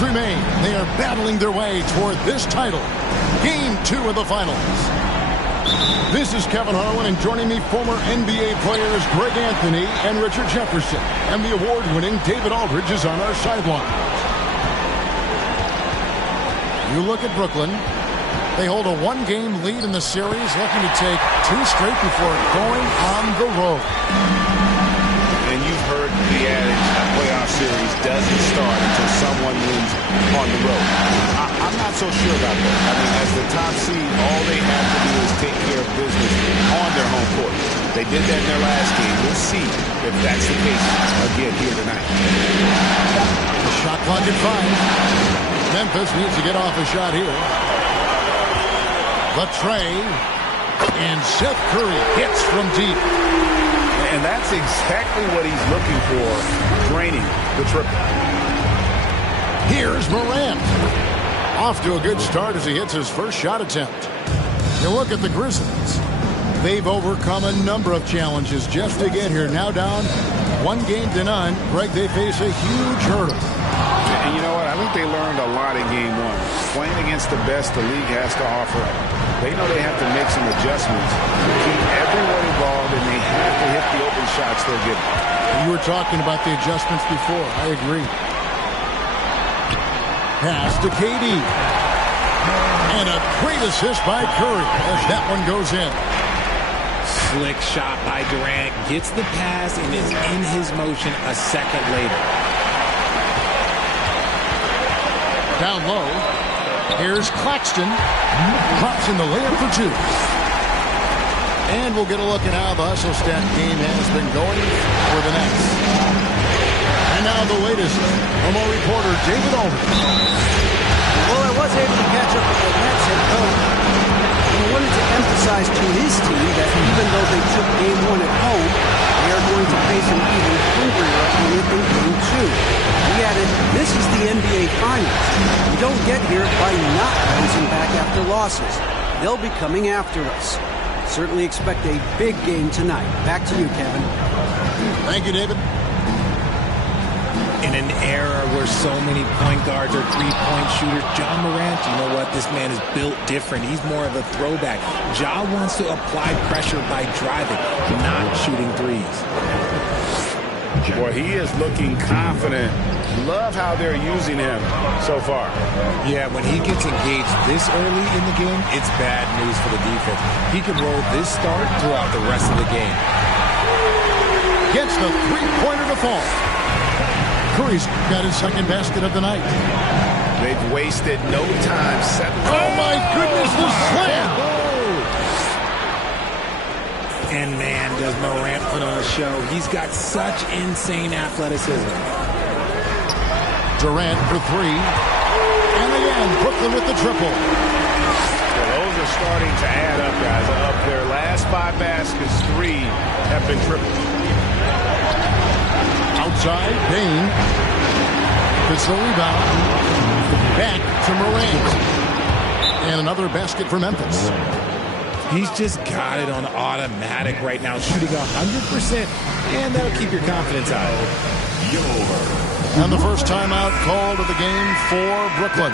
games remain. They are battling their way toward this title. Game 2 of the finals. This is Kevin Harlan, and joining me, former NBA players Greg Anthony and Richard Jefferson. And the award-winning David Aldridge is on our sideline. You look at Brooklyn. They hold a one-game lead in the series, looking to take 2 straight before going on the road. And you've heard the adage, a playoff series doesn't start until someone wins on the road. I'm not so sure about that. I mean, as the top seed, all they have to do is take care of business on their home court. They did that in their last game. We'll see if that's the case again here tonight. The shot clock at 5. Memphis needs to get off a shot here. The tray. And Seth Curry hits from deep. And that's exactly what he's looking for, draining the triple. Here's Morant. Off to a good start as he hits his first shot attempt. You look at the Grizzlies. They've overcome a number of challenges just to get here. Now down 1-0. Greg, they face a huge hurdle. And you know what? I think they learned a lot in Game 1. Playing against the best the league has to offer. They know they have to make some adjustments to keep everyone involved, and they have to hit the open shots they're getting. You were talking about the adjustments before. I agree. Pass to KD. And a great assist by Curry as that one goes in. Slick shot by Durant. Gets the pass and is in his motion a second later. Down low. Here's Claxton. Drops in the layup for 2. And we'll get a look at how the hustle stat game has been going for the Nets. And now the latest from our reporter, David Aldridge. Well, I was able to catch up with the Nets head coach. He wanted to emphasize to his team that even though they took Game 1 at home, they are going to face an even hungrier opponent in Game 2. He added, this is the NBA Finals. We don't get here by not bouncing back after losses. They'll be coming after us. Certainly expect a big game tonight. Back to you, Kevin. Thank you, David. In an era where so many point guards are three-point shooters, Ja Morant, you know what? This man is built different. He's more of a throwback. Ja wants to apply pressure by driving, not shooting threes. Boy, he is looking confident. Love how they're using him so far. Yeah, when he gets engaged this early in the game, it's bad news for the defense. He can roll this start throughout the rest of the game. Gets the three-pointer to fall. Curry's got his second basket of the night. They've wasted no time. Oh, my goodness, the slam! And, man, does Morant put on a show. He's got such insane athleticism. Durant for 3. And again, Brooklyn with the triple. Well, those are starting to add up, guys. Up their last 5 baskets, 3 have been tripled. Outside, Payne. Gets the rebound. Back to Morant. And another basket for Memphis. He's just got it on automatic right now, shooting 100%, and that'll keep your confidence high. And the first timeout called of the game for Brooklyn.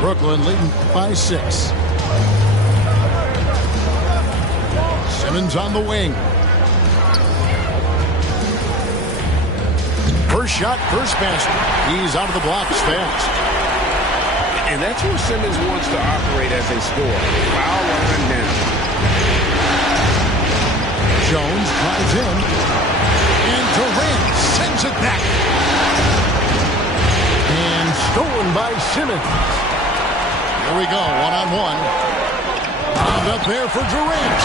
Brooklyn leading by 6. Simmons on the wing. First shot, first basket. He's out of the blocks fast. And that's where Simmons wants to operate as a scorer. Foul line down. Jones drives in. And Durant sends it back. And stolen by Simmons. Here we go, one-on-one. Bombed up there for Durant.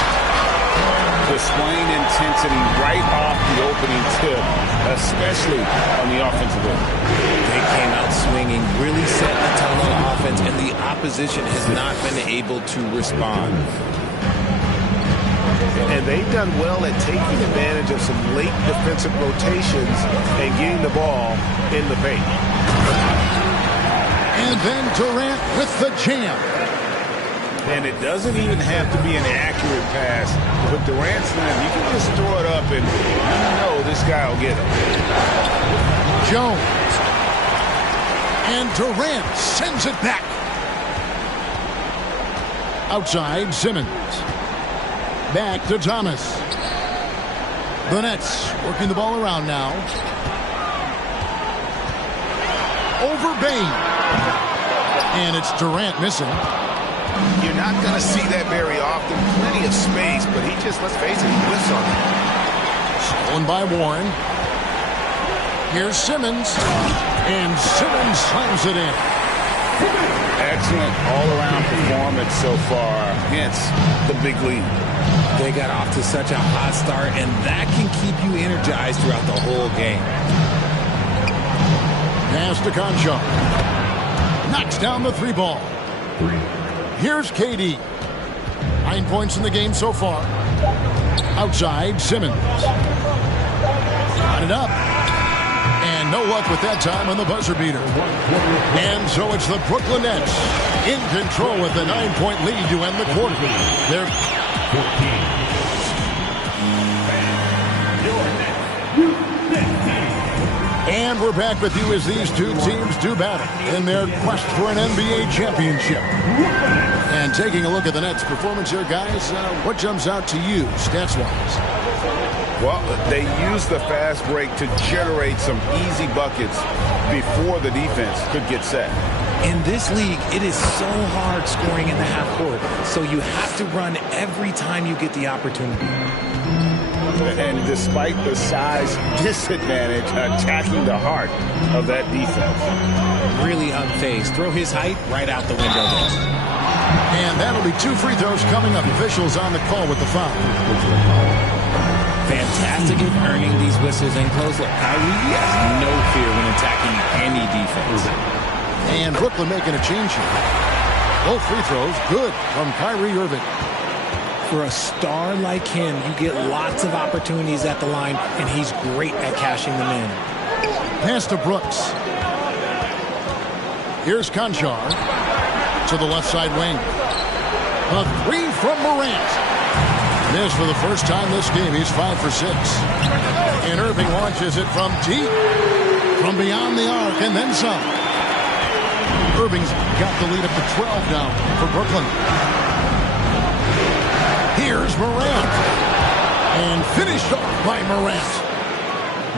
Displaying intensity right off the opening tip, especially on the offensive end. They came out swinging, really setting the tone on offense, and the opposition has not been able to respond. And they've done well at taking advantage of some late defensive rotations and getting the ball in the paint. And then Durant with the jam. And it doesn't even have to be an accurate pass. With Durant's length, you can just throw it up and you know this guy will get it. Jones. And Durant sends it back. Outside, Simmons. Back to Thomas. The Nets working the ball around now. Over Bain. And it's Durant missing. You're not going to see that very often. Plenty of space, but he just, let's face it, he whiffs on it. Stolen by Warren. Here's Simmons. And Simmons slams it in. Excellent all-around performance so far, hence the big lead. They got off to such a hot start, and that can keep you energized throughout the whole game. Pass to Concha. Knocks down the three ball. Here's KD. 9 points in the game so far. Outside, Simmons. Got it up. And no luck with that time on the buzzer beater. And so it's the Brooklyn Nets in control with a 9-point lead to end the quarter. They're 14. And we're back with you as these two teams do battle in their quest for an NBA championship. And taking a look at the Nets' performance here, guys, what jumps out to you stats-wise? Well, they used the fast break to generate some easy buckets before the defense could get set. In this league, it is so hard scoring in the half court, so you have to run every time you get the opportunity. And despite the size disadvantage, attacking the heart of that defense. Really unfazed. Throw his height right out the window there. And that'll be 2 free throws coming up. Officials on the call with the foul. Fantastic at earning these whistles and close. Look, Kyrie has no fear when attacking any defense. And Brooklyn making a change here. Both free throws good from Kyrie Irving. For a star like him, you get lots of opportunities at the line, and he's great at cashing them in. Pass to Brooks. Here's Conchar to the left side wing. A three from Morant. Missed for the first time this game. He's 5 for 6. And Irving launches it from deep, from beyond the arc, and then some. Irving's got the lead up to 12 now for Brooklyn. Here's Morant. And finished off by Morant.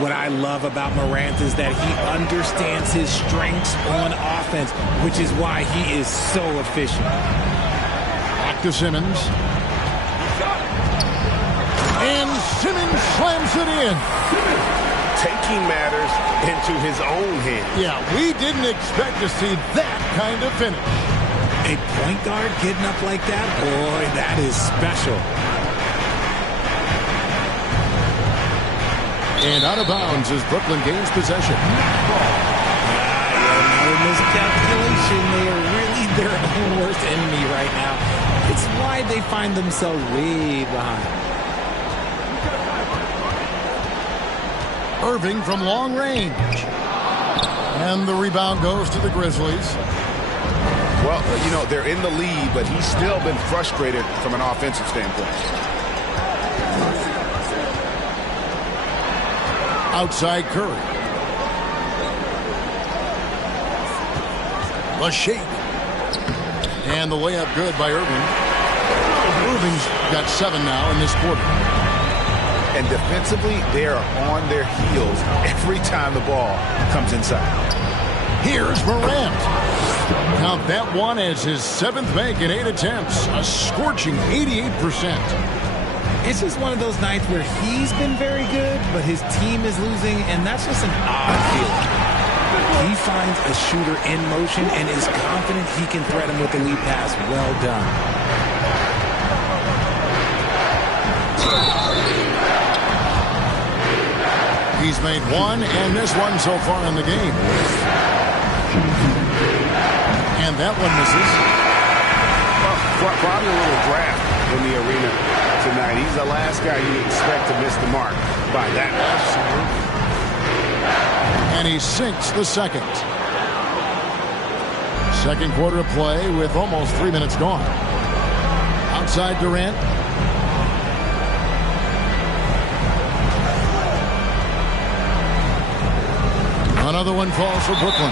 What I love about Morant is that he understands his strengths on offense, which is why he is so efficient. Back to Simmons. And Simmons slams it in. Taking matters into his own hands. Yeah, we didn't expect to see that kind of finish. A point guard getting up like that? Boy, that is special. And out of bounds as Brooklyn gains possession. Another miscalculation. They are really their own worst enemy right now. It's why they find themselves way behind. Irving from long range. And the rebound goes to the Grizzlies. Well, you know, they're in the lead, but he's still been frustrated from an offensive standpoint. Outside Curry. The shake. And the layup good by Irving. Irving's got 7 now in this quarter. And defensively, they are on their heels every time the ball comes inside. Here's Morant. Now that one as his 7th make in 8 attempts. A scorching 88%. It's just one of those nights where he's been very good, but his team is losing, and that's just an odd feeling. He finds a shooter in motion and is confident he can threat him with the lead pass. Well done. He's made 1 and missed 1 so far in the game. And that one misses. Well, probably a little draft in the arena tonight. He's the last guy you expect to miss the mark by that much. And he sinks the second. Second quarter of play with almost 3 minutes gone. outside Durant. Another one falls for Brooklyn.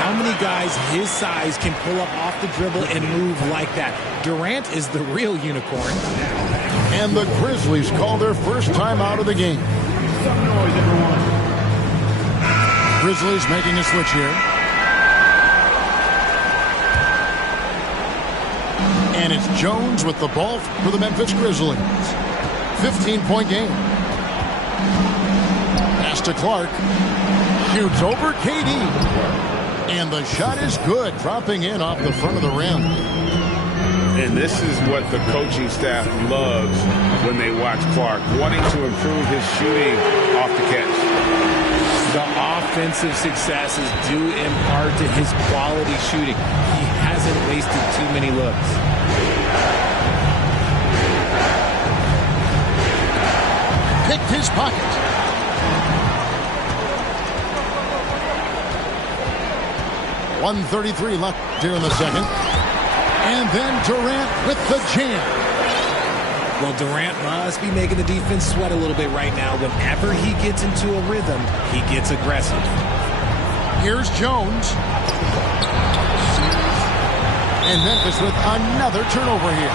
How many guys his size can pull up off the dribble and move like that? Durant is the real unicorn. And the Grizzlies call their first time out of the game. Some noise, everyone. Grizzlies making a switch here. And it's Jones with the ball for the Memphis Grizzlies. 15-point game. Pass to Clark. Shoots over KD. And the shot is good, dropping in off the front of the rim. And this is what the coaching staff loves when they watch Clark, wanting to improve his shooting off the catch. The offensive success is due in part to his quality shooting. He hasn't wasted too many looks. Picked his pocket. .133 left here in the second. And then Durant with the jam. Well, Durant must be making the defense sweat a little bit right now. Whenever he gets into a rhythm, he gets aggressive. Here's Jones. And Memphis with another turnover here.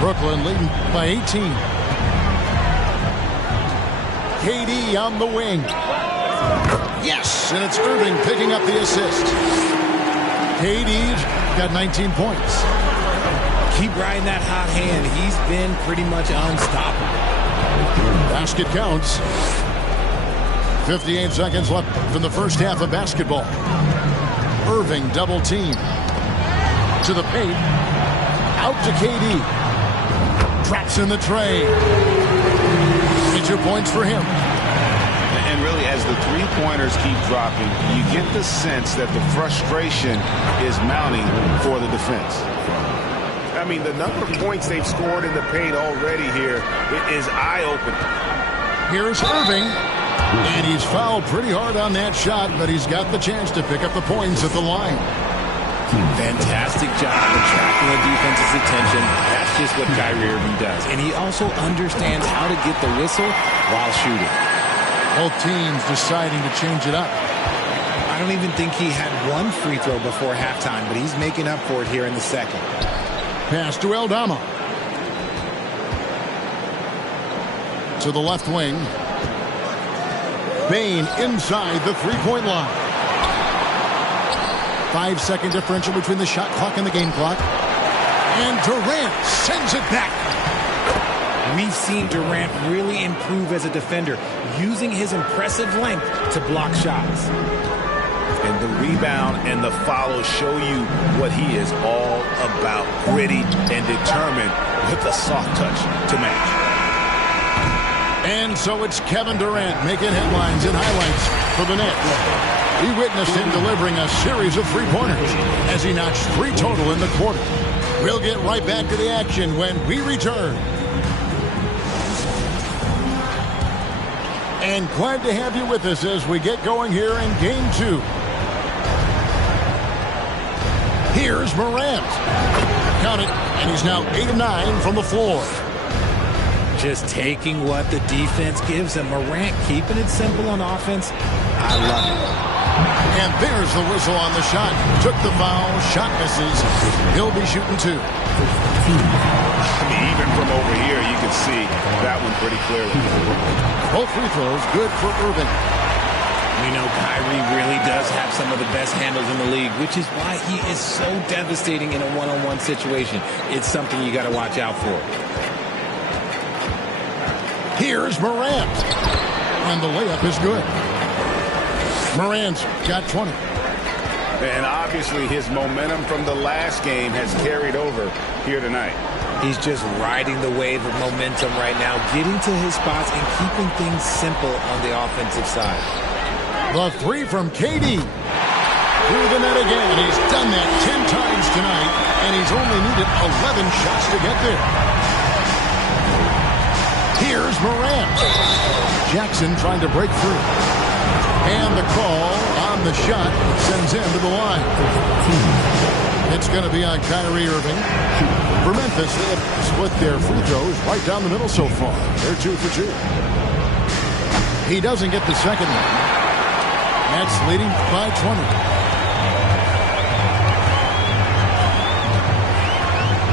Brooklyn leading by 18. KD on the wing. Yes, and it's Irving picking up the assist. KD's got 19 points. Keep riding that hot hand. He's been pretty much unstoppable. Basket counts. 58 seconds left in the first half of basketball. Irving double team. To the paint. Out to KD. Traps in the tray. Major points for him. And really, as the three-pointers keep dropping, you get the sense that the frustration is mounting for the defense. I mean, the number of points they've scored in the paint already here is eye-opening. Here's Irving. And he's fouled pretty hard on that shot, but he's got the chance to pick up the points at the line. Fantastic job attracting the defense's attention. That's just what Kyrie Irving does. And he also understands how to get the whistle while shooting. Both teams deciding to change it up. I don't even think he had one free throw before halftime, but he's making up for it here in the second. Pass to Aldama. To the left wing. Bain inside the three-point line. 5-second differential between the shot clock and the game clock. And Durant sends it back. We've seen Durant really improve as a defender, using his impressive length to block shots. And the rebound and the follow show you what he is all about. Gritty and determined with the soft touch to match. And so it's Kevin Durant making headlines and highlights for the Nets. We witnessed him delivering a series of three-pointers as he notched 3 total in the quarter. We'll get right back to the action when we return. And glad to have you with us as we get going here in Game 2. Here's Morant. Count it, and he's now 8 of 9 from the floor. Just taking what the defense gives him. Morant keeping it simple on offense. I love it. And there's the whistle on the shot. Took the foul. Shot misses. He'll be shooting 2. I mean, even from over here, you can see that one pretty clearly. Both free throws good for Irving. You know, Kyrie really does have some of the best handles in the league, which is why he is so devastating in a one-on-one situation. It's something you got to watch out for. Here's Morant. And the layup is good. Morant's got 20. And obviously his momentum from the last game has carried over here tonight. He's just riding the wave of momentum right now, getting to his spots and keeping things simple on the offensive side. The 3 from KD. Through the net again. He's done that 10 times tonight, and he's only needed 11 shots to get there. Here's Morant. Jackson trying to break through. And the call on the shot sends him to the line. It's going to be on Kyrie Irving. For Memphis, they have split their free throws right down the middle so far. They're 2 for 2. He doesn't get the second one. Nets leading by 20.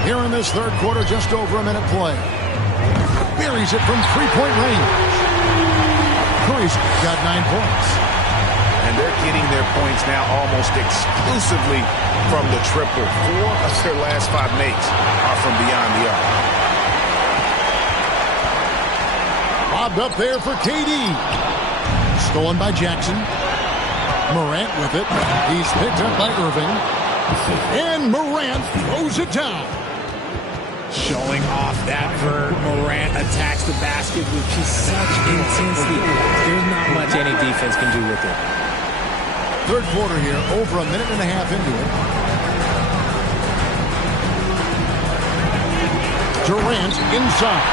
Here in this third quarter, just over a minute play. Buries it from three-point range. Curry's got 9 points. And they're getting their points now almost exclusively from the triple. 4 of their last 5 makes are from beyond the arc. Lobbed up there for KD. Stolen by Jackson. Morant with it. He's picked up by Irving. And Morant throws it down. Showing off that vert. Morant attacks the basket with just such intensity. There's not much any defense can do with it. Third quarter here, over a minute and a half into it. Durant inside.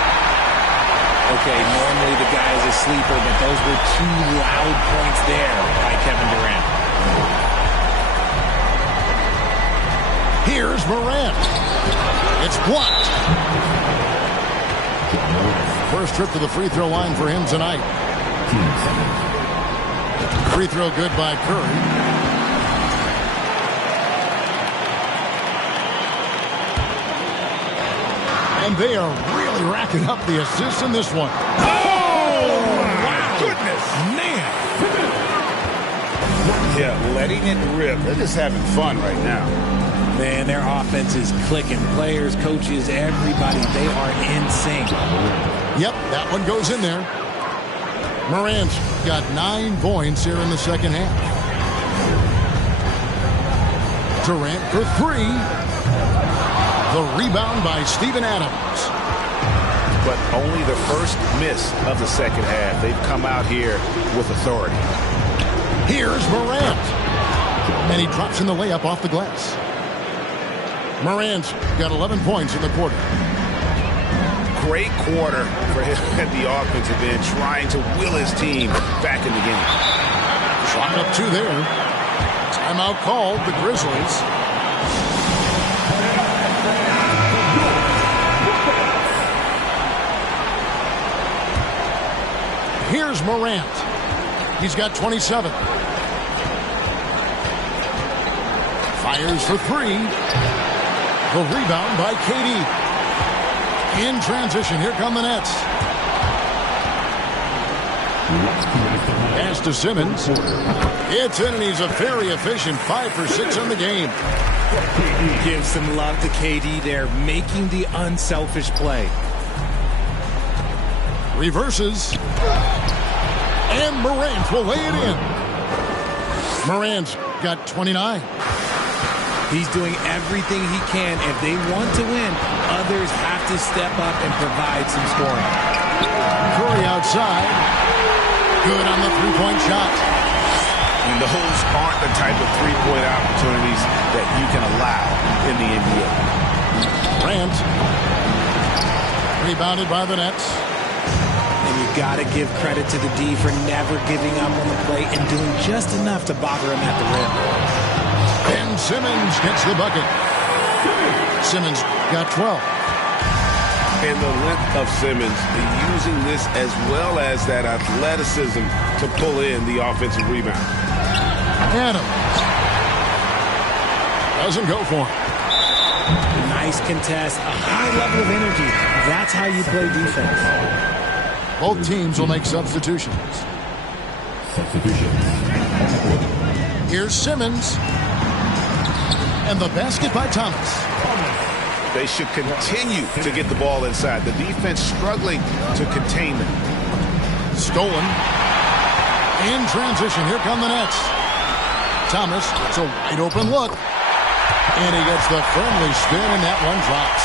Okay, normally the guy is a sleeper, but those were 2 loud points there by Kevin Durant. Here's Morant. It's blocked. First trip to the free throw line for him tonight. Free throw good by Curry. And they are really racking up the assists in this one. Oh, my goodness. Man. Yeah, letting it rip. They're just having fun right now. Man, their offense is clicking. Players, coaches, everybody, they are in sync. Yep, that one goes in there. Morant's got 9 points here in the second half. Durant for 3. The rebound by Steven Adams. But only the first miss of the second half. They've come out here with authority. Here's Morant. And he drops in the layup off the glass. Morant's got 11 points in the quarter. Great quarter for him at the offensive end, trying to will his team back in the game. Shot up 2 there. Timeout called, the Grizzlies. Here's Morant. He's got 27. Fires for 3. The rebound by KD. In transition, here come the Nets. Pass to Simmons. It's in, and he's a very efficient 5 for 6 on the game. Give some love to KD there, making the unselfish play. Reverses. And Morant will lay it in. Morant's got 29. He's doing everything he can. If they want to win, others have to step up and provide some scoring. Curry outside. Good on the three-point shot. And those aren't the type of three-point opportunities that you can allow in the NBA. Grant. Rebounded by the Nets. And you got to give credit to the D for never giving up on the play and doing just enough to bother him at the rim. And Simmons gets the bucket. Simmons got 12. And the length of Simmons, using this as well as that athleticism to pull in the offensive rebound. Adams doesn't go for him. Nice contest, a high level of energy. That's how you play defense. Both teams will make substitutions. Here's Simmons. And the basket by Thomas. They should continue to get the ball inside. The defense struggling to contain them. Stolen. In transition, here come the Nets. Thomas, it's a wide open look. And he gets the friendly spin, and that one drops.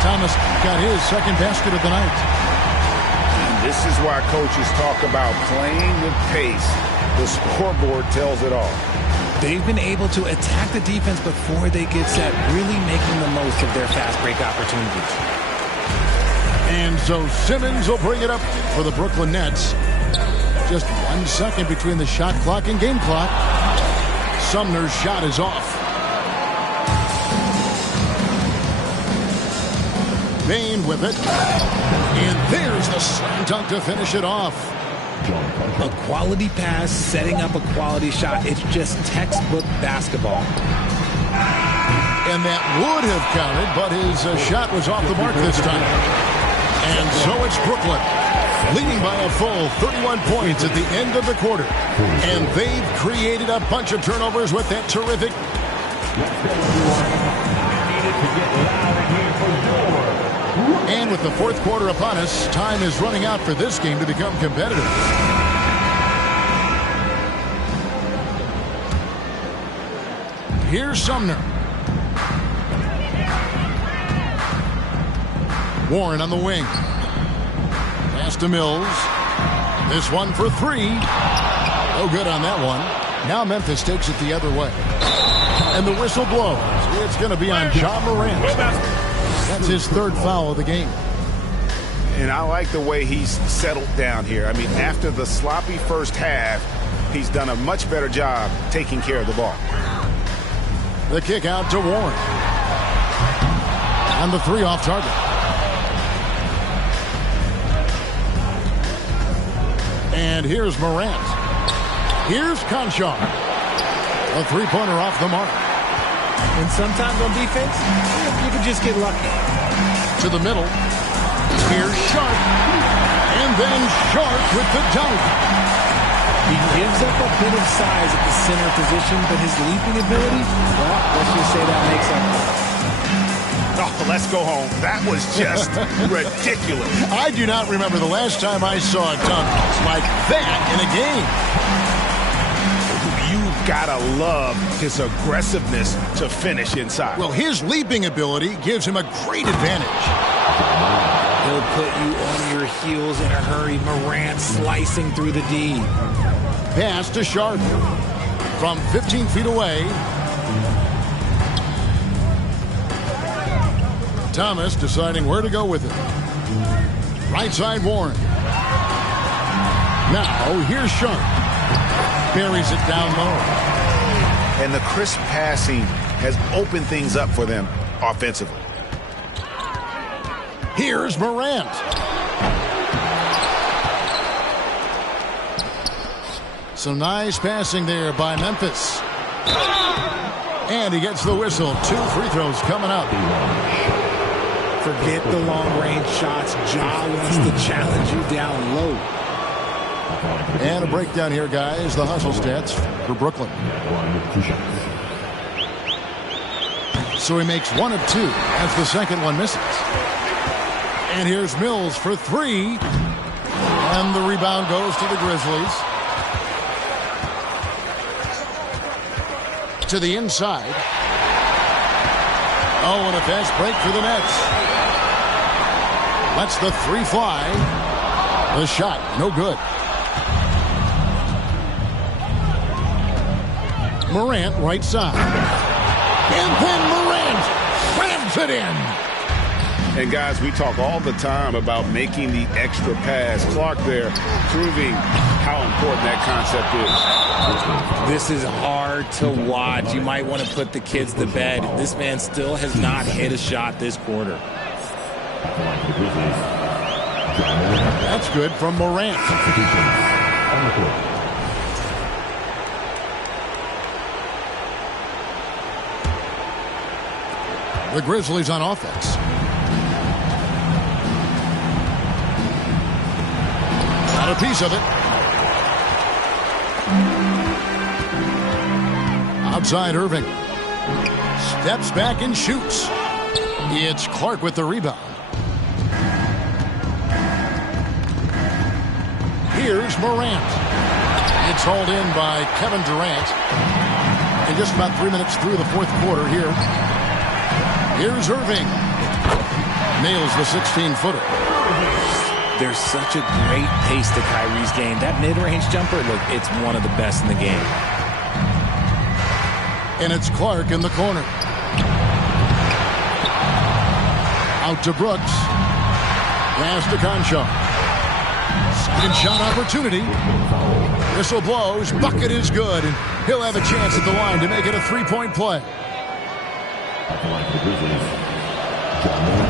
Thomas got his second basket of the night. This is why coaches talk about playing with pace. The scoreboard tells it all. They've been able to attack the defense before they get set, really making the most of their fast break opportunities. And so Simmons will bring it up for the Brooklyn Nets. Just 1 second between the shot clock and game clock. Sumner's shot is off. Bain with it. And there's the slam dunk to finish it off. A quality pass, setting up a quality shot. It's just textbook basketball. And that would have counted, but his shot was off the mark this time. And so it's Brooklyn, leading by a full 31 points at the end of the quarter. And they've created a bunch of turnovers with that terrific. And with the fourth quarter upon us, time is running out for this game to become competitive. Here's Sumner. Warren on the wing. Pass to Mills. This one for three. No good on that one. Now Memphis takes it the other way. And the whistle blows. It's going to be on Ja Morant. That's his third foul of the game. And I like the way he's settled down here. I mean, after the sloppy first half, he's done a much better job taking care of the ball. The kick out to Warren. And the three off target. And here's Morant. Here's Conchar. A three-pointer off the mark. And sometimes on defense, you can just get lucky. To the middle. Here's Sharp. And then Sharp with the dunk. He gives up a bit of size at the center position, but his leaping ability, well, let's just say that makes up for it. Oh, let's go home. That was just ridiculous. I do not remember the last time I saw a dunk like that in a game. You've got to love his aggressiveness to finish inside. Well, his leaping ability gives him a great advantage. He'll put you on your heels in a hurry. Morant slicing through the D. Pass to Sharp from 15 feet away. Thomas deciding where to go with it. Right side Warren. Now here's Sharp. Buries it down low. And the crisp passing has opened things up for them offensively. Here's Morant. Some nice passing there by Memphis. And he gets the whistle. 2 free throws coming up. Forget the long-range shots. Ja wants to challenge you down low. And a breakdown here, guys. The hustle stats for Brooklyn. So he makes 1 of 2 as the second one misses. And here's Mills for 3. And the rebound goes to the Grizzlies. To the inside. Oh, and a fast break for the Nets. Lets the 3 fly. The shot, no good. Morant, right side. And then Morant slams it in. And guys, we talk all the time about making the extra pass. Clark there proving how important that concept is. This is hard to watch. You might want to put the kids to bed. This man still has not hit a shot this quarter. That's good from Morant. The Grizzlies on offense. Got a piece of it. Outside Irving. Steps back and shoots. It's Clark with the rebound. Here's Morant. It's hauled in by Kevin Durant. And just about 3 minutes through the fourth quarter here. Here's Irving. Nails the 16-footer. There's such a great pace to Kyrie's game. That mid-range jumper, look, it's one of the best in the game. And it's Clark in the corner. Out to Brooks. Pass to Conchar. Second shot opportunity. Whistle blows. Bucket is good. And he'll have a chance at the line to make it a three-point play. At the line for the Grizzlies, John Morant.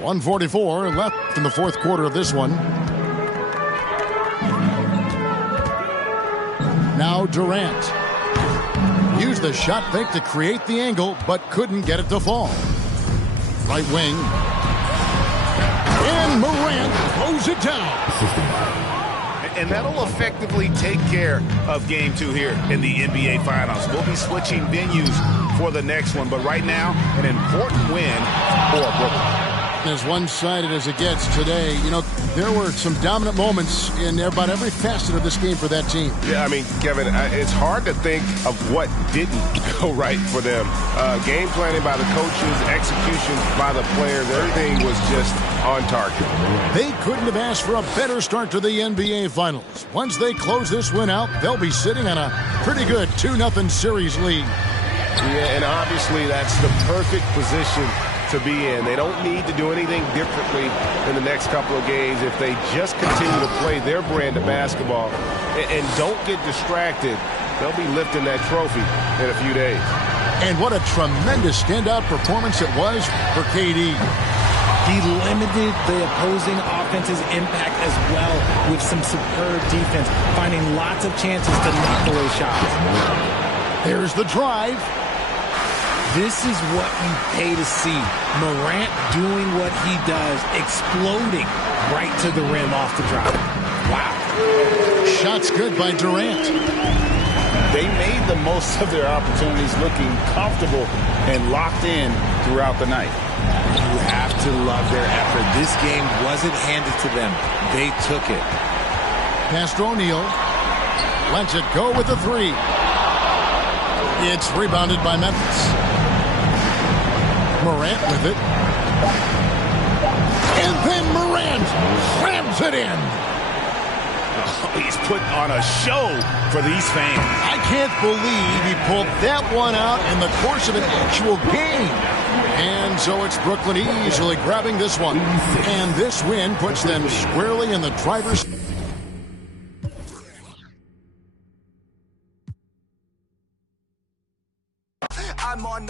1:44 left in the fourth quarter of this one. Now Durant. Used the shot fake to create the angle, but couldn't get it to fall. Right wing. And Morant throws it down. And that'll effectively take care of game 2 here in the NBA Finals. We'll be switching venues for the next one, but right now, an important win for Brooklyn. As one-sided as it gets today, you know, there were some dominant moments in about every facet of this game for that team. Yeah, I mean, Kevin, it's hard to think of what didn't go right for them. Game planning by the coaches, execution by the players, everything was just on target. They couldn't have asked for a better start to the NBA Finals. Once they close this win out, they'll be sitting on a pretty good 2-0 series lead. Yeah, and obviously that's the perfect position to be in. They don't need to do anything differently in the next couple of games if they just continue to play their brand of basketball and don't get distracted. They'll be lifting that trophy in a few days. And what a tremendous standout performance it was for KD. He limited the opposing offense's impact as well with some superb defense, finding lots of chances to knock away shots. There's the drive. This is what you pay to see. Morant doing what he does, exploding right to the rim off the drop. Wow. Shots good by Durant. They made the most of their opportunities, looking comfortable and locked in throughout the night. You have to love their effort. This game wasn't handed to them. They took it. Pass to O'Neal. Lets it go with the three. It's rebounded by Memphis. Morant with it. And then Morant slams it in. He's putting on a show for these fans. I can't believe he pulled that one out in the course of an actual game. And so it's Brooklyn easily grabbing this one. And this win puts them squarely in the driver's seat. I'm on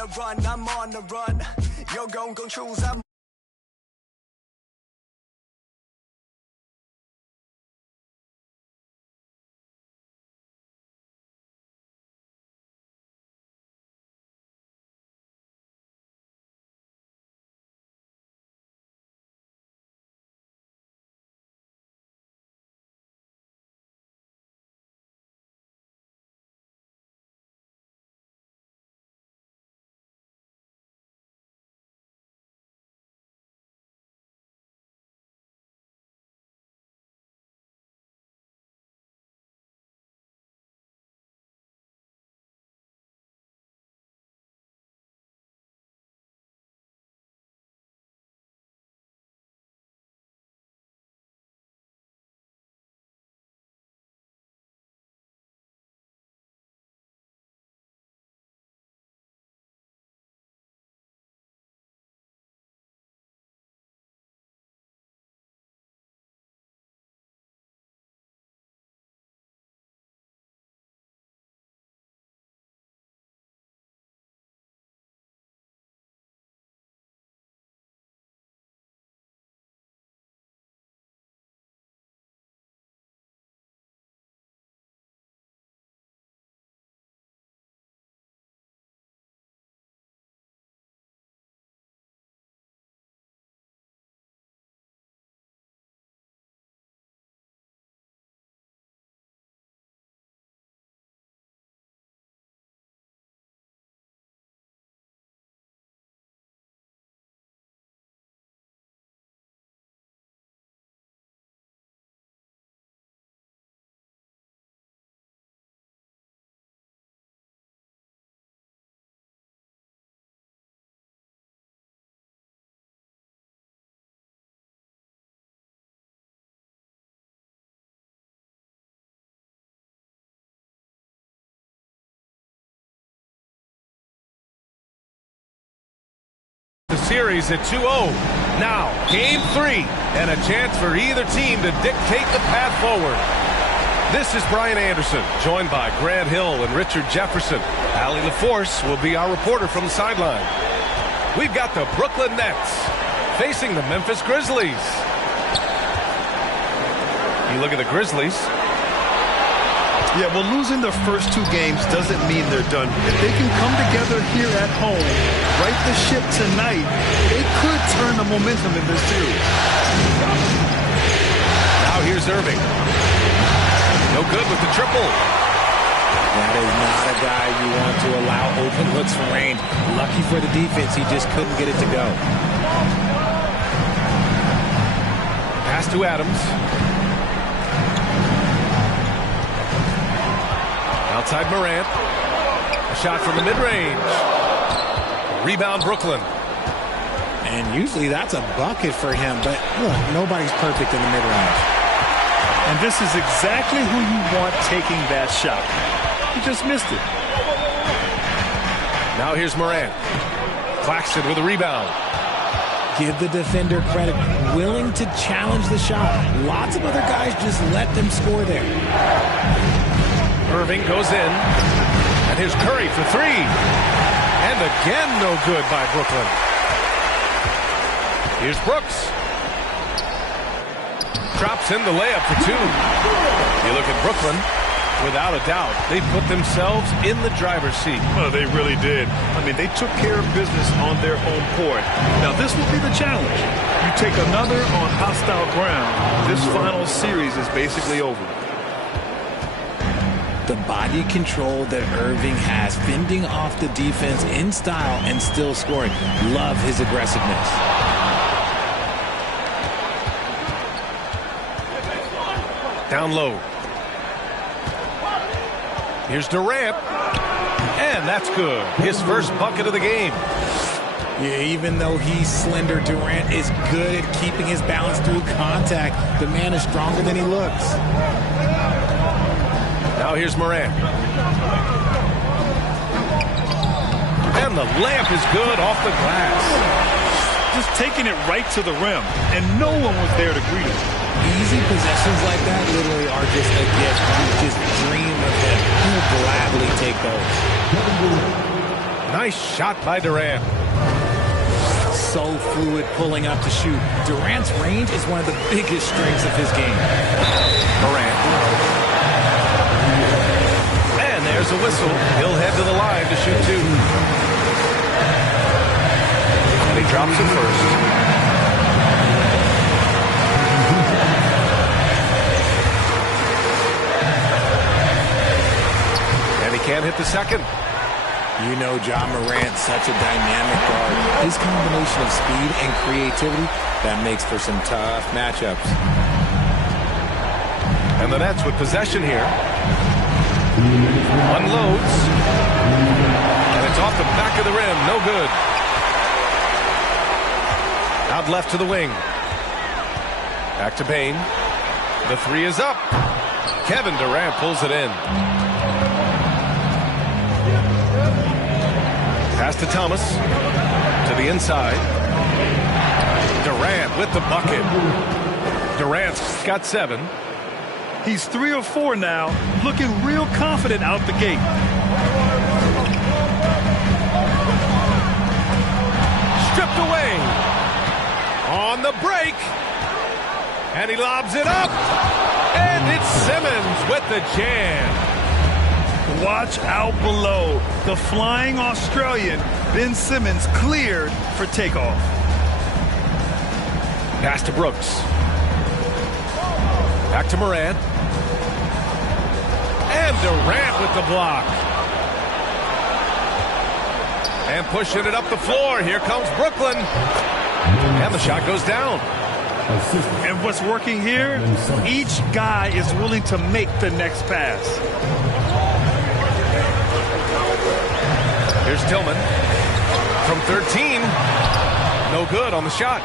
the run. You're gon' choose, I'm series at 2-0. Now, game 3, and a chance for either team to dictate the path forward. This is Brian Anderson, joined by Grant Hill and Richard Jefferson. Allie LaForce will be our reporter from the sideline. We've got the Brooklyn Nets facing the Memphis Grizzlies. You look at the Grizzlies. Yeah, well, losing their first 2 games doesn't mean they're done. If they can come together here at home, right the ship tonight, they could turn the momentum in this series. Now here's Irving. No good with the triple. That is not a guy you want to allow open looks from range. Lucky for the defense, he just couldn't get it to go. Pass to Adams. Outside Morant. A shot from the mid-range. Rebound Brooklyn. And usually that's a bucket for him, but look, nobody's perfect in the mid-range. And this is exactly who you want taking that shot. He just missed it. Now here's Morant. Claxton with a rebound. Give the defender credit. Willing to challenge the shot. Lots of other guys just let them score there. Irving goes in. And here's Curry for 3. And again, no good by Brooklyn. Here's Brooks. Drops in the layup for 2. You look at Brooklyn. Without a doubt, they put themselves in the driver's seat. Well, they really did. I mean, they took care of business on their home court. Now, this will be the challenge. You take another on hostile ground, this final series is basically over. The body control that Irving has, fending off the defense in style and still scoring. Love his aggressiveness. Down low. Here's Durant. And that's good. His first bucket of the game. Yeah, even though he's slender, Durant is good at keeping his balance through contact. The man is stronger than he looks. Now here's Morant. And the layup is good off the glass. Just taking it right to the rim, and no one was there to greet him. Easy possessions like that literally are just a gift. You just dream of them. He'll gladly take those. Nice shot by Durant. So fluid pulling up to shoot. Durant's range is one of the biggest strengths of his game. Durant. And there's a whistle. He'll head to the line to shoot 2. And he drops it first. Can't hit the second. You know John Morant's such a dynamic guard. His combination of speed and creativity, that makes for some tough matchups. And the Nets with possession here. Unloads. And it's off the back of the rim. No good. Out left to the wing. Back to Payne. The 3 is up. Kevin Durant pulls it in. Pass to Thomas. To the inside. Durant with the bucket. Durant's got 7. He's 3 or 4 now, looking real confident out the gate. Stripped away. On the break. And he lobs it up. And it's Simmons with the jam. Watch out below. The flying Australian, Ben Simmons, cleared for takeoff. Pass to Brooks. Back to Morant. And Durant with the block. And pushing it up the floor. Here comes Brooklyn. And the shot goes down. And what's working here? Each guy is willing to make the next pass. Here's Tillman from 13. No good on the shot.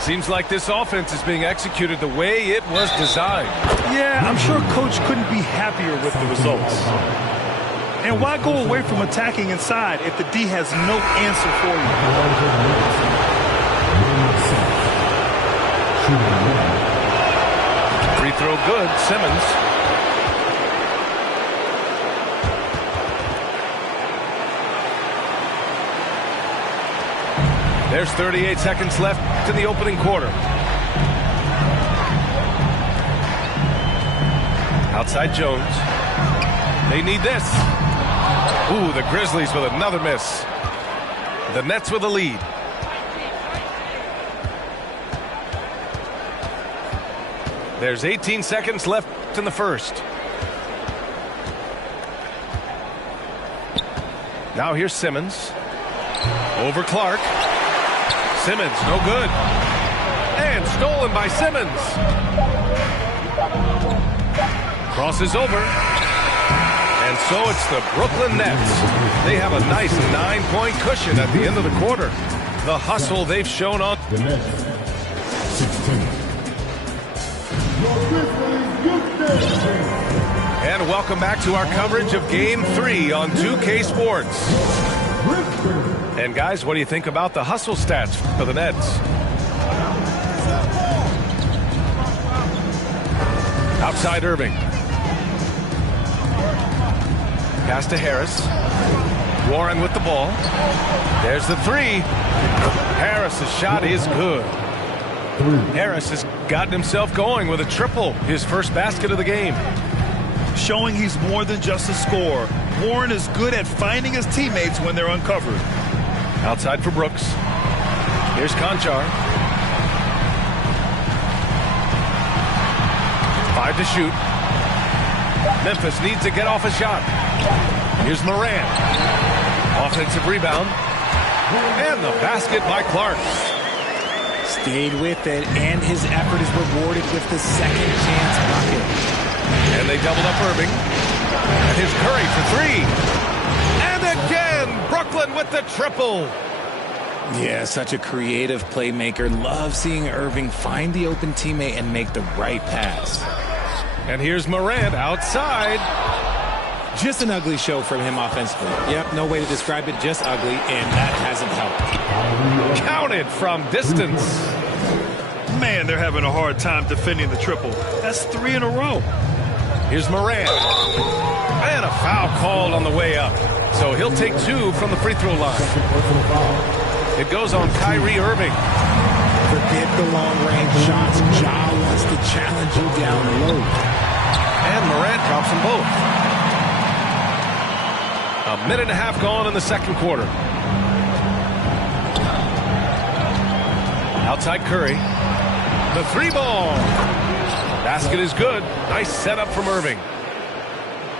Seems like this offense is being executed the way it was designed. Yeah, I'm sure Coach couldn't be happier with the results. And why go away from attacking inside if the D has no answer for you? Free throw good, Simmons. There's 38 seconds left in the opening quarter. Outside Jones. They need this. Ooh, the Grizzlies with another miss. The Nets with a lead. There's 18 seconds left in the first. Now here's Simmons. Over Clark. Simmons, no good. And stolen by Simmons. Crosses over. And so it's the Brooklyn Nets. They have a nice 9-point cushion at the end of the quarter. The hustle they've shown on. The Nets, 16. And welcome back to our coverage of Game 3 on 2K Sports. And guys, what do you think about the hustle stats for the Nets? Outside Irving. Pass to Harris. Warren with the ball. There's the three. Harris's shot is good. Harris has gotten himself going with a triple, his first basket of the game. Showing he's more than just a scorer. Warren is good at finding his teammates when they're uncovered. Outside for Brooks. Here's Conchar. 5 to shoot. Memphis needs to get off a shot. Here's Morant. Offensive rebound. And the basket by Clark. Stayed with it, and his effort is rewarded with the second chance bucket. And they doubled up Irving. And here's Curry for three. And again, Brooklyn with the triple. Yeah, such a creative playmaker. Love seeing Irving find the open teammate and make the right pass. And here's Morant outside. Just an ugly show from him offensively. Yep, no way to describe it, just ugly, and that hasn't helped. Counted from distance. Man, they're having a hard time defending the triple. That's 3 in a row. Here's Morant. And a foul called on the way up. So he'll take 2 from the free throw line. It goes on Kyrie Irving. Forget the long-range shots. Ja wants to challenge you down low. And Morant drops them both. A minute and a half gone in the second quarter. Outside Curry. The three ball. Basket is good. Nice setup from Irving.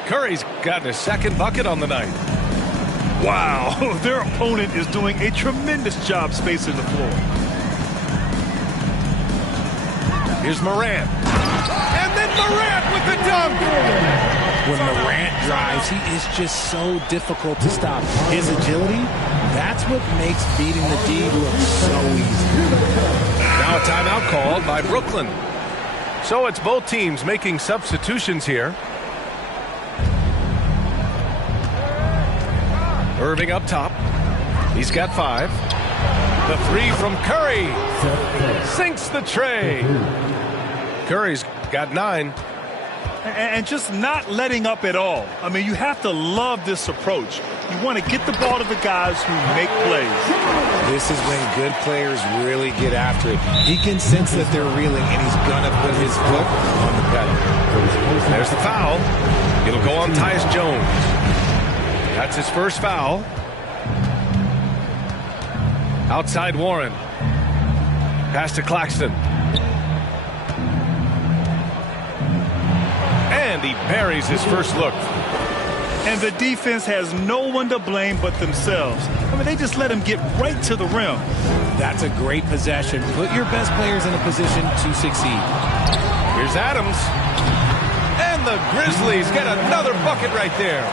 Curry's gotten his second bucket on the night. Wow, their opponent is doing a tremendous job spacing the floor. Here's Morant. And then Morant with the dunk. When Morant drives, he is just so difficult to stop. His agility, that's what makes beating the D look so easy. Now a timeout called by Brooklyn. So it's both teams making substitutions here. Irving up top. He's got 5. The three from Curry. Sinks the tray. Curry's got 9. And just not letting up at all. I mean, you have to love this approach. You want to get the ball to the guys who make plays. This is when good players really get after it. He can sense that they're reeling, and he's going to put his foot on the pedal. There's the foul. It'll go on Tyus Jones. That's his first foul. Outside Warren. Pass to Claxton. And he buries his first look. And the defense has no one to blame but themselves. I mean, they just let him get right to the rim. That's a great possession. Put your best players in a position to succeed. Here's Adams. And the Grizzlies get another bucket right there.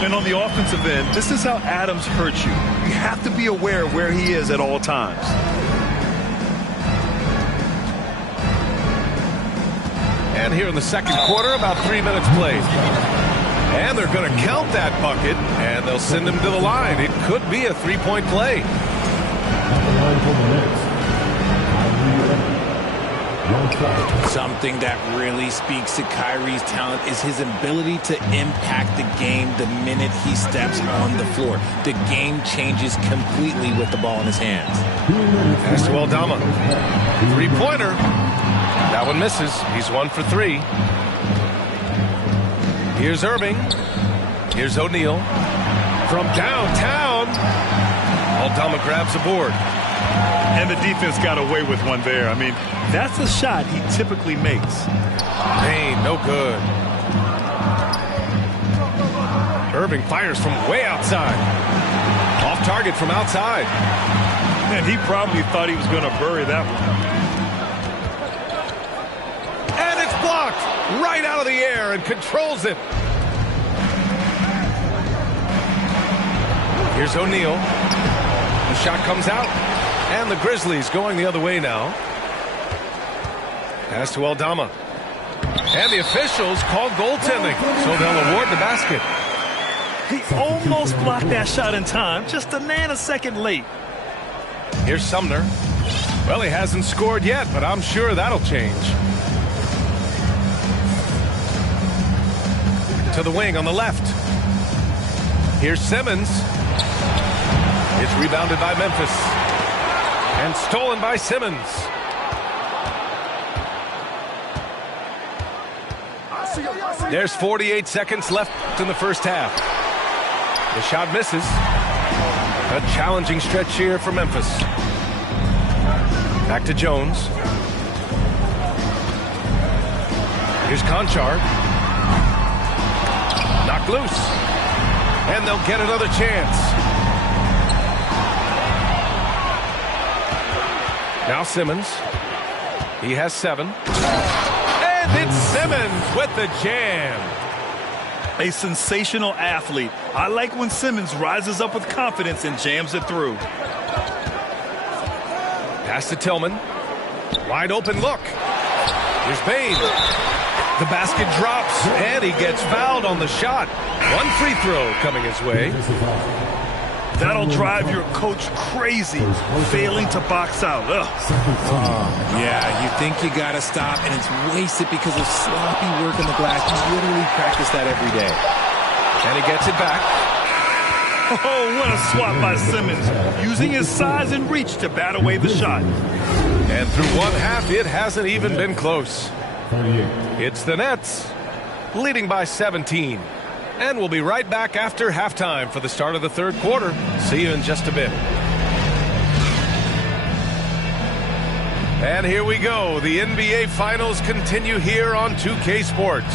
And on the offensive end, this is how Adams hurts you. You have to be aware of where he is at all times. And here in the second quarter, about 3 minutes played. And they're going to count that bucket, and they'll send him to the line. It could be a three-point play. Something that really speaks to Kyrie's talent is his ability to impact the game the minute he steps on the floor. The game changes completely with the ball in his hands. Pass to Aldama. Three-pointer. That one misses. He's 1 for 3. Here's Irving. Here's O'Neal. From downtown, Aldama grabs the board. And the defense got away with one there. I mean, that's a shot he typically makes. Payne, no good. Irving fires from way outside. Off target from outside. And he probably thought he was going to bury that one. And it's blocked right out of the air and controls it. Here's O'Neal. The shot comes out. And the Grizzlies going the other way now. Pass to Aldama. And the officials call goaltending, so they'll award the basket. He almost blocked that shot in time, just a nanosecond late. Here's Sumner. Well, he hasn't scored yet, but I'm sure that'll change. To the wing on the left. Here's Simmons. It's rebounded by Memphis. And stolen by Simmons. There's 48 seconds left in the first half. The shot misses. A challenging stretch here for Memphis. Back to Jones. Here's Conchar. Knocked loose. And they'll get another chance. Now Simmons. He has 7. And it's Simmons with the jam. A sensational athlete. I like when Simmons rises up with confidence and jams it through. Pass to Tillman. Wide open look. Here's Payne. The basket drops, and he gets fouled on the shot. One free throw coming his way. That'll drive your coach crazy, failing to box out. Yeah, you think you got to stop, and it's wasted because of sloppy work on the glass. You literally practice that every day. And he gets it back. Oh, what a swat by Simmons, using his size and reach to bat away the shot. And through one half, it hasn't even been close. It's the Nets, leading by 17. And we'll be right back after halftime for the start of the third quarter. See you in just a bit. And here we go. The NBA Finals continue here on 2K Sports.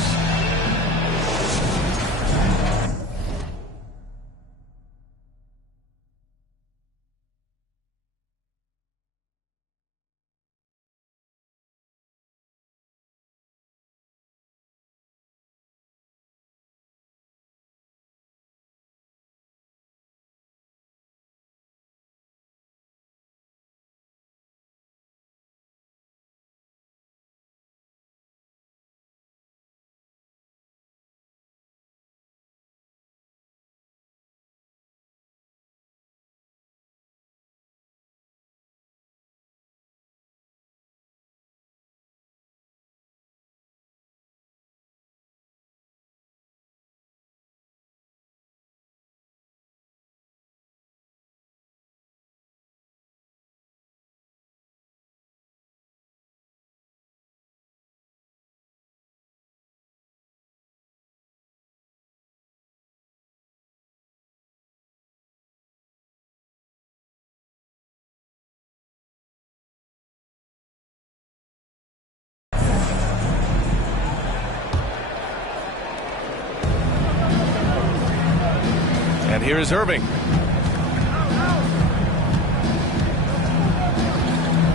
And here is Irving.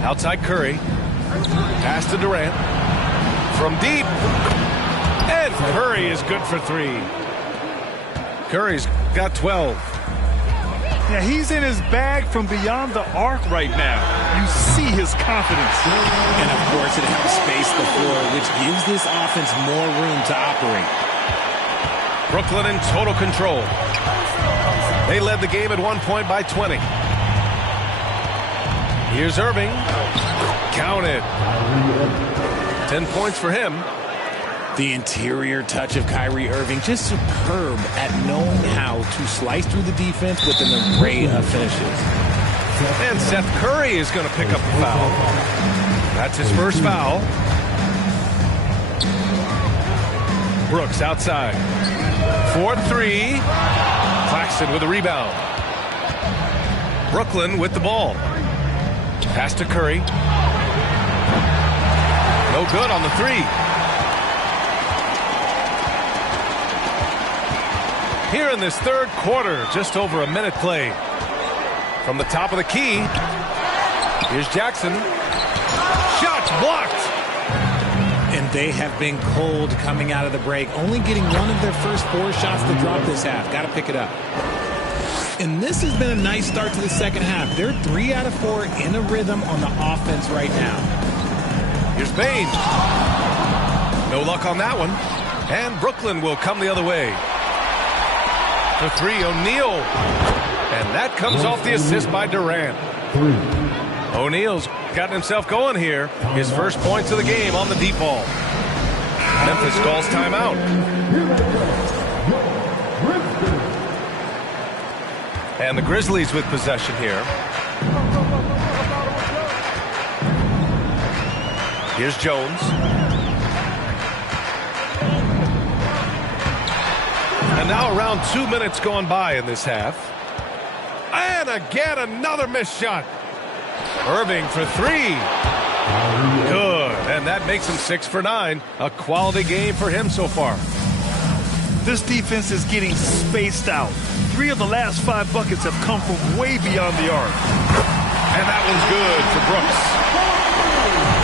Outside Curry. Pass to Durant. From deep. And Curry is good for 3. Curry's got 12. Yeah, he's in his bag from beyond the arc right now. You see his confidence. And, of course, it helps space the floor, which gives this offense more room to operate. Brooklyn in total control. They led the game at one point by 20. Here's Irving. Counted. 10 points for him. The interior touch of Kyrie Irving, just superb at knowing how to slice through the defense with an array of finishes. And Seth Curry is going to pick up the foul. That's his first foul. Brooks outside. 4-3. Claxton with a rebound. Brooklyn with the ball. Pass to Curry. No good on the three. Here in this third quarter, just over a minute played. From the top of the key, here's Jackson. Shots blocked. And they have been cold coming out of the break, only getting one of their first 4 shots to drop this half. Got to pick it up. And this has been a nice start to the second half. They're 3 out of 4 in a rhythm on the offense right now. Here's Bain. No luck on that one. And Brooklyn will come the other way. For 3, O'Neal. And that comes off the assist by Durant. O'Neal's gotten himself going here. His first points of the game on the deep ball. Memphis calls timeout. And the Grizzlies with possession here. Here's Jones. And now around 2 minutes gone by in this half. And again, another missed shot. Irving for 3. Good. And that makes him 6 for 9. A quality game for him so far. This defense is getting spaced out. 3 of the last 5 buckets have come from way beyond the arc. And that one's good for Brooks.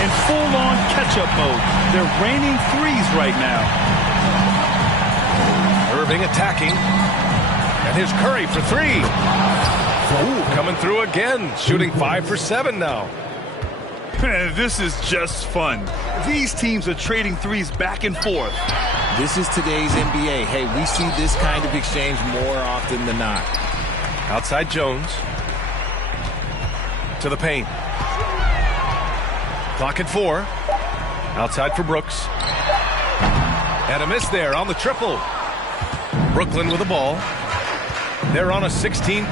In full-on catch-up mode, they're raining threes right now. Irving attacking. And here's Curry for 3. Ooh, coming through again. Shooting 5 for 7 now. This is just fun. These teams are trading threes back and forth. This is today's NBA. Hey, we see this kind of exchange more often than not. Outside Jones. To the paint. Clock at 4. Outside for Brooks. And a miss there on the triple. Brooklyn with the ball. They're on a 16-6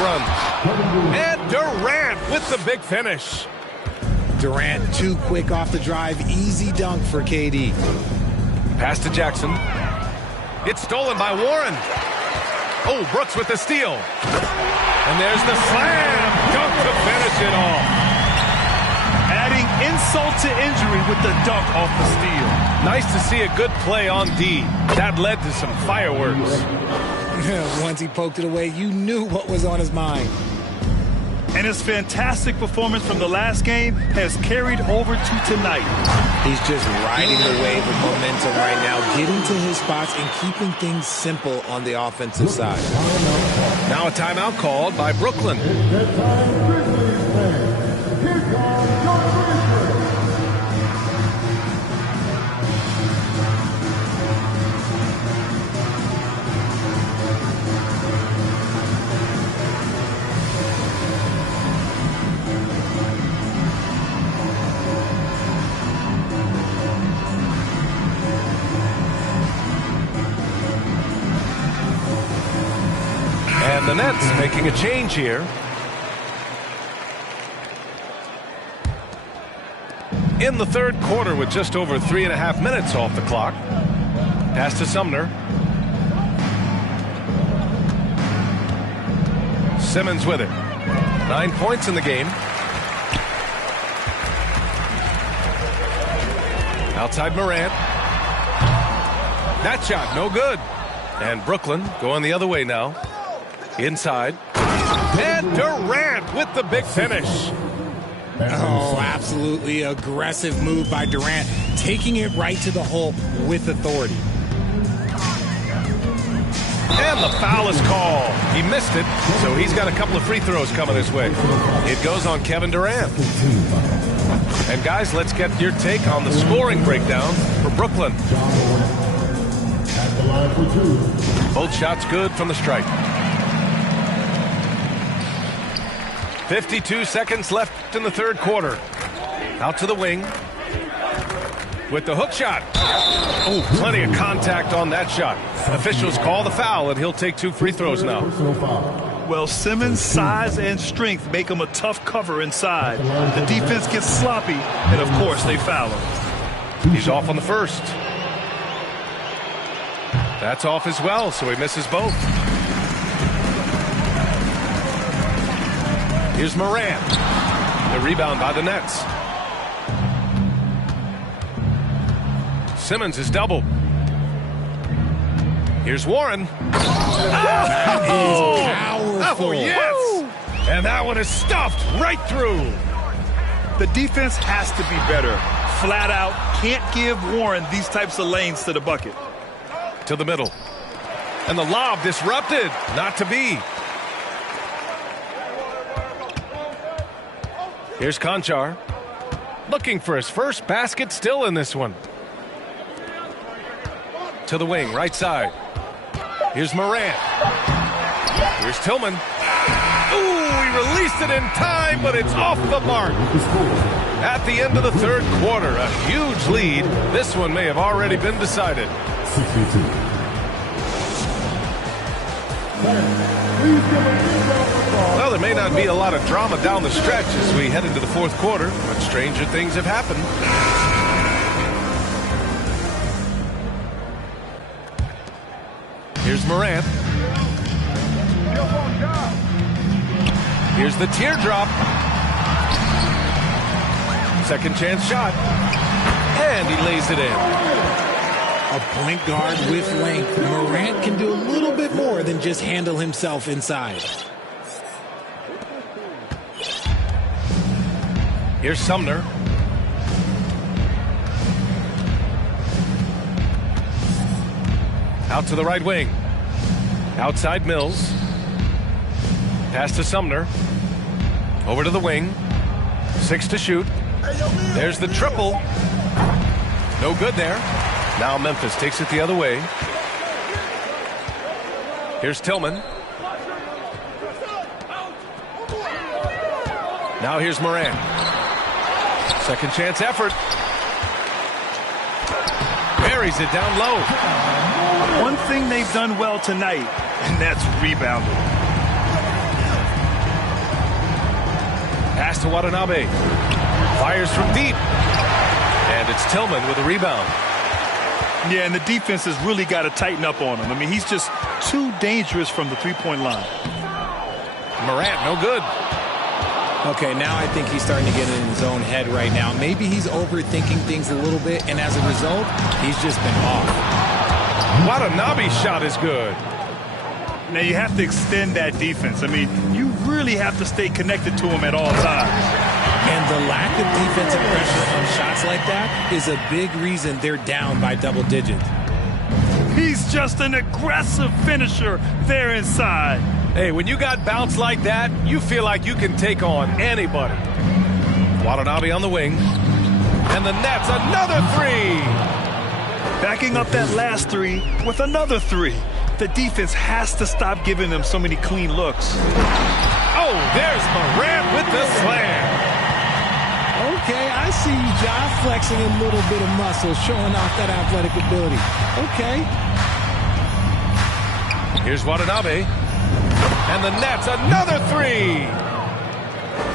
run. And Durant with the big finish. Durant too quick off the drive. Easy dunk for KD. Pass to Jackson. It's stolen by Warren. Oh, Brooks with the steal. And there's the slam dunk to finish it off. Adding insult to injury with the dunk off the steal. Nice to see a good play on D. That led to some fireworks. Once he poked it away, you knew what was on his mind. And his fantastic performance from the last game has carried over to tonight. He's just riding the wave of momentum right now, getting to his spots and keeping things simple on the offensive side. Now a timeout called by Brooklyn. And the Nets making a change here. In the third quarter with just over 3.5 minutes off the clock. Pass to Sumner. Simmons with it. 9 points in the game. Outside Morant. That shot, no good. And Brooklyn going the other way now. Inside. And Durant with the big finish. Oh, absolutely aggressive move by Durant, taking it right to the hole with authority. And the foul is called. He missed it, so he's got a couple of free throws coming his way. It goes on Kevin Durant. And guys, let's get your take on the scoring breakdown for Brooklyn. At the line for two. Both shots good from the stripe. 52 seconds left in the third quarter. Out to the wing. With the hook shot. Oh, plenty of contact on that shot. Officials call the foul, and he'll take 2 free throws now. Well, Simmons' size and strength make him a tough cover inside. The defense gets sloppy, and of course they foul him. He's off on the first. That's off as well, so he misses both. Here's Morant. The rebound by the Nets. Simmons is doubled. Here's Warren. Oh! Powerful. Oh, yes! And that one is stuffed right through. The defense has to be better. Flat out, can't give Warren these types of lanes to the bucket. To the middle. And the lob disrupted. Not to be. Here's Conchar. Looking for his first basket still in this one. To the wing, right side. Here's Morant. Here's Tillman. Ooh, he released it in time, but it's off the mark. At the end of the third quarter, a huge lead. This one may have already been decided. 62. Well, there may not be a lot of drama down the stretch as we head into the fourth quarter, but stranger things have happened. Here's Morant. Here's the teardrop. Second chance shot. And he lays it in. A point guard with length. Morant can do a little bit more than just handle himself inside. Here's Sumner. Out to the right wing. Outside Mills. Pass to Sumner. Over to the wing. 6 to shoot. There's the triple. No good there. Now Memphis takes it the other way. Here's Tillman. Now here's Morant. Second chance effort. Buries it down low. One thing they've done well tonight, and that's rebounding. Pass to Watanabe. Fires from deep. And it's Tillman with a rebound. Yeah, and the defense has really got to tighten up on him. I mean, he's just too dangerous from the three-point line. Morant, no good. Okay, now I think he's starting to get in his own head right now. Maybe he's overthinking things a little bit, and as a result, he's just been off. Watanabe's shot is good. Now, you have to extend that defense. I mean, you really have to stay connected to him at all times. And the lack of defensive pressure on shots like that is a big reason they're down by double digits. He's just an aggressive finisher there inside. Hey, when you got bounce like that, you feel like you can take on anybody. Watanabe on the wing. And the Nets, another three. Backing up that last three with another three. The defense has to stop giving them so many clean looks. Oh, there's Morant with the slam. Okay, I see you, John, flexing a little bit of muscle, showing off that athletic ability. Okay. Here's Watanabe. And the Nets, another three.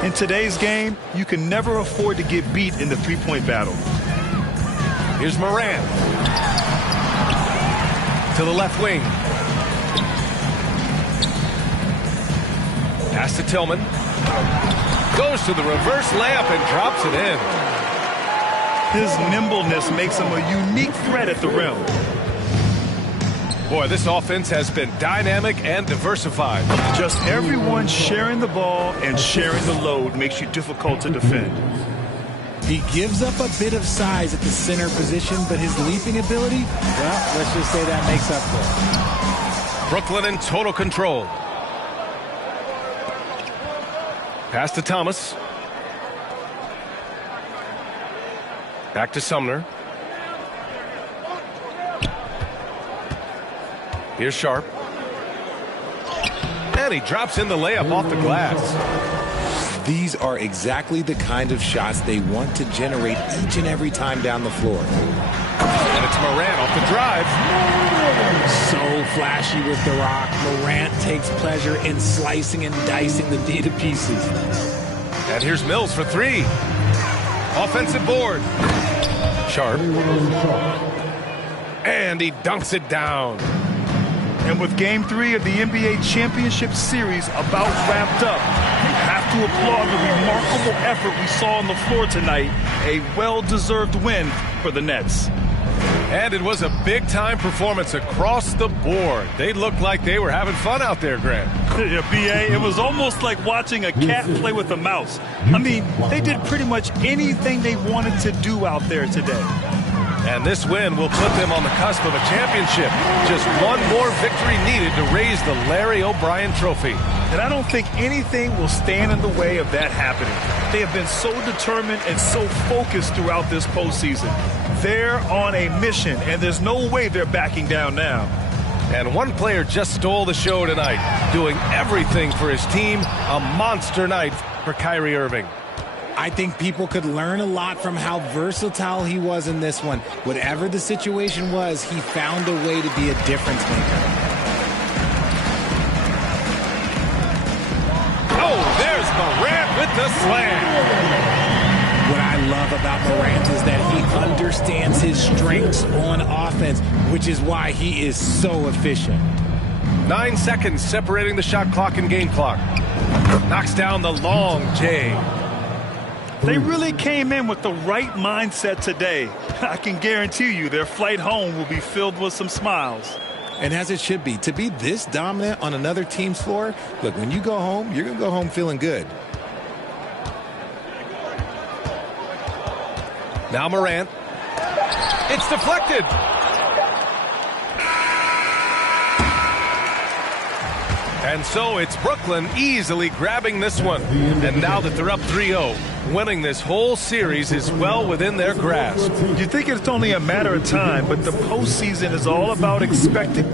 In today's game, you can never afford to get beat in the three-point battle. Here's Morant. To the left wing. Pass to Tillman. Goes to the reverse layup and drops it in. His nimbleness makes him a unique threat at the rim. Boy, this offense has been dynamic and diversified. Just everyone sharing the ball and sharing the load makes you difficult to defend. He gives up a bit of size at the center position, but his leaping ability, well, let's just say that makes up for it. Brooklyn in total control. Pass to Thomas. Back to Sumner. Here's Sharp. And he drops in the layup off the glass. These are exactly the kind of shots they want to generate each and every time down the floor. And it's Morant off the drive. So flashy with the rock. Morant takes pleasure in slicing and dicing the D to pieces. And here's Mills for three. Offensive board. Sharp. And he dunks it down. And with Game 3 of the NBA Championship Series about wrapped up, you have to applaud the remarkable effort we saw on the floor tonight. A well-deserved win for the Nets. And it was a big-time performance across the board. They looked like they were having fun out there, Grant. Yeah, B.A., it was almost like watching a cat play with a mouse. I mean, they did pretty much anything they wanted to do out there today. And this win will put them on the cusp of a championship. Just one more victory needed to raise the Larry O'Brien Trophy. And I don't think anything will stand in the way of that happening. They have been so determined and so focused throughout this postseason. They're on a mission, and there's no way they're backing down now. And one player just stole the show tonight, doing everything for his team. A monster night for Kyrie Irving. I think people could learn a lot from how versatile he was in this one. Whatever the situation was, he found a way to be a difference maker. Oh, there's Morant with the slam. What I love about Morant is that he understands his strengths on offense, which is why he is so efficient. 9 seconds separating the shot clock and game clock. Knocks down the long J. They really came in with the right mindset today. I can guarantee you their flight home will be filled with some smiles. And as it should be. To be this dominant on another team's floor, look, when you go home, you're going to go home feeling good. Now Morant. It's deflected. And so it's Brooklyn easily grabbing this one. And now that they're up 3-0, winning this whole series is well within their grasp. You think it's only a matter of time, but the postseason is all about expecting